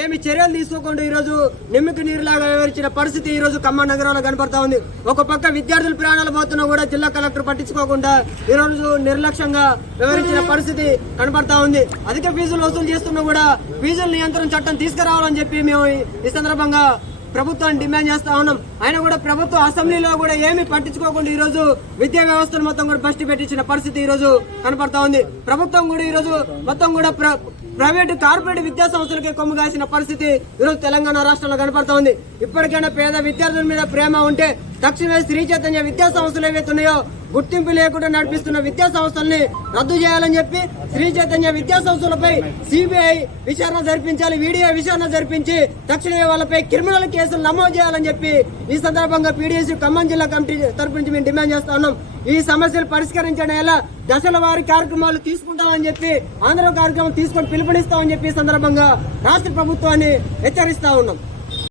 ఏమి చర్యలు తీసుకోకుండా ఈ రోజు నిమ్మకి నీరులాగా వివరించిన పరిస్థితి ఈ రోజు ఖమ్మం నగరంలో కనపడతా ఉంది. ఒక పక్క విద్యార్థుల ప్రాణాలు పోతున్నా కూడా జిల్లా కలెక్టర్ పట్టించుకోకుండా ఈ రోజు నిర్లక్ష్యంగా వివరించిన పరిస్థితి కనపడతా ఉంది. అధిక ఫీజులు వసూలు చేస్తున్నా కూడా ఫీజుల నియంత్రణ చట్టం తీసుకురావాలని చెప్పి మేము ఈ సందర్భంగా ప్రభుత్వాన్ని డిమాండ్ చేస్తా ఉన్నాం. ఆయన కూడా ప్రభుత్వ అసెంబ్లీలో కూడా ఏమీ పట్టించుకోకుండా ఈ రోజు విద్యా వ్యవస్థను మొత్తం కూడా బస్టి పెట్టించిన పరిస్థితి ఈ రోజు కనపడతా ఉంది. ప్రభుత్వం కూడా ఈ రోజు మొత్తం కూడా ప్రైవేటు కార్పొరేట్ విద్యా సంస్థలకే కొమ్ము కాసిన పరిస్థితి ఈరోజు తెలంగాణ రాష్ట్రంలో కనపడతా ఉంది. ఇప్పటికైనా పేద విద్యార్థుల మీద ప్రేమ ఉంటే తక్షణమే శ్రీ చైతన్య విద్యా సంస్థలు ఏవైతే ఉన్నాయో గుర్తింపు లేకుండా నడిపిస్తున్న విద్యా సంస్థల్ని రద్దు చేయాలని చెప్పి శ్రీ చైతన్య విద్యా సంస్థలపై సిబిఐ విచారణ జరిపించాలి, వీడియో విచారణ జరిపించి తక్షణమే వాళ్ళపై క్రిమినల్ కేసులు నమోదు చేయాలని చెప్పి ఈ సందర్భంగా పీడీఎస్ ఖమ్మం జిల్లా కమిటీ తరపు నుంచి మేము డిమాండ్ చేస్తా ఉన్నాం. ఈ సమస్యలు పరిష్కరించడం ఎలా దశల వారి కార్యక్రమాలు తీసుకుంటామని చెప్పి ఆంధ్ర కార్యక్రమం తీసుకొని పిలుపునిస్తామని చెప్పి ఈ సందర్భంగా రాష్ట్ర ప్రభుత్వాన్ని హెచ్చరిస్తా ఉన్నాం.